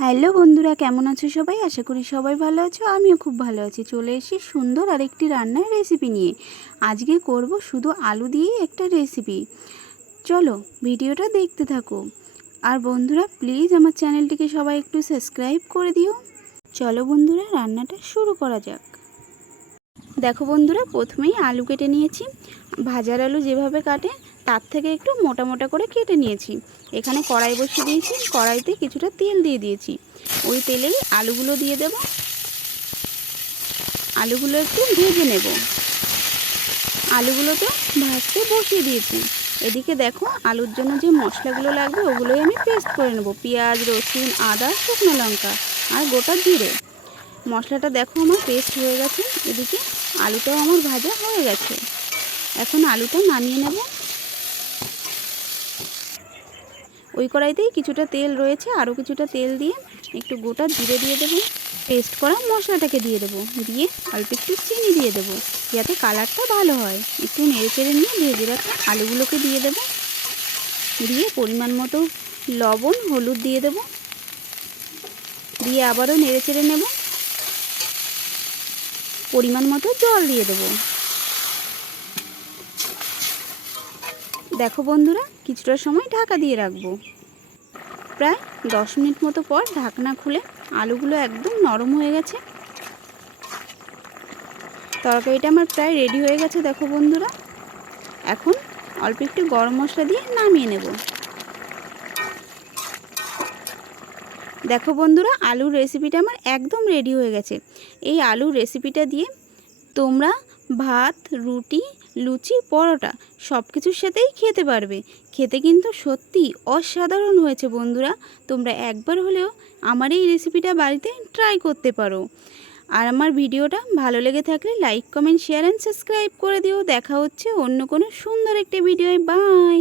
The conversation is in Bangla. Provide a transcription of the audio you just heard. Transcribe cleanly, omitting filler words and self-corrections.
হ্যালো বন্ধুরা, কেমন আছো সবাই? আশা করি সবাই ভালো আছো। আমিও খুব ভালো আছি। চলে এসেছি সুন্দর আরেকটি রান্নার রেসিপি নিয়ে। আজকে করব শুধু আলু দিয়ে একটা রেসিপি। চলো ভিডিওটা দেখতে থাকো। আর বন্ধুরা প্লিজ আমার চ্যানেলটিকে সবাই একটু সাবস্ক্রাইব করে দিও। চলো বন্ধুরা রান্নাটা শুরু করা যাক। দেখো বন্ধুরা, প্রথমেই আলু কেটে নিয়েছি। ভাজার আলু যেভাবে কাটে তার থেকে একটু মোটা মোটা করে কেটে নিয়েছি। এখানে কড়াই বসিয়ে দিয়েছি, কড়াইতে কিছুটা তেল দিয়ে দিয়েছি। ওই তেলেই আলুগুলো দিয়ে দেব। আলুগুলো একটু ভেজে নেব। আলুগুলো তো ভাজতে বসিয়ে দিয়েছি। এদিকে দেখো আলুর জন্য যে মশলাগুলো লাগবে ওগুলোই আমি পেস্ট করে নেব। পেঁয়াজ, রসুন, আদা, শুকনো লঙ্কা আর গোটা জিরে। মশলাটা দেখো আমার পেস্ট হয়ে গেছে। এদিকে আলুটাও আমার ভাজা হয়ে গেছে। এখন আলুটা নামিয়ে নেব। ওই কড়াইতেই কিছুটা তেল রয়েছে, আরও কিছুটা তেল দিয়ে একটু গোটা জিরে দিয়ে দেবো। পেস্ট করা মশলাটাকে দিয়ে দেবো। দিয়ে অল্প একটু চিনি দিয়ে দেবো যাতে কালারটা ভালো হয়। একটু নেড়ে চেড়ে নিয়ে ভেজে রাখা আলুগুলোকে দিয়ে দেবো। দিয়ে পরিমাণ মতো লবণ, হলুদ দিয়ে দেবো। দিয়ে আবারও নেড়ে চেড়ে নেব। পরিমাণ মতো জল দিয়ে দেবো। দেখো বন্ধুরা, কিছুটা সময় ঢাকা দিয়ে রাখবো। প্রায় 10 মিনিট মতো পর ঢাকনা খুলে আলুগুলো একদম নরম হয়ে গেছে। তরকারিটা আমার প্রায় রেডি হয়ে গেছে। দেখো বন্ধুরা, এখন অল্প একটু গরম মশলা দিয়ে নামিয়ে নেব। দেখো বন্ধুরা, আলুর রেসিপিটা আমার একদম রেডি হয়ে গেছে। এই আলুর রেসিপিটা দিয়ে তোমরা ভাত, রুটি, লুচি, পরোটা সব কিছুর সাথেই খেতে পারবে। খেতে কিন্তু সত্যি অসাধারণ হয়েছে বন্ধুরা। তোমরা একবার হলেও আমার এই রেসিপিটা বাড়িতে ট্রাই করতে পারো। আর আমার ভিডিওটা ভালো লেগে থাকলে like, comment, share and subscribe করে দিও। দেখা হচ্ছে অন্য কোনো সুন্দর একটা ভিডিওয়। বাই।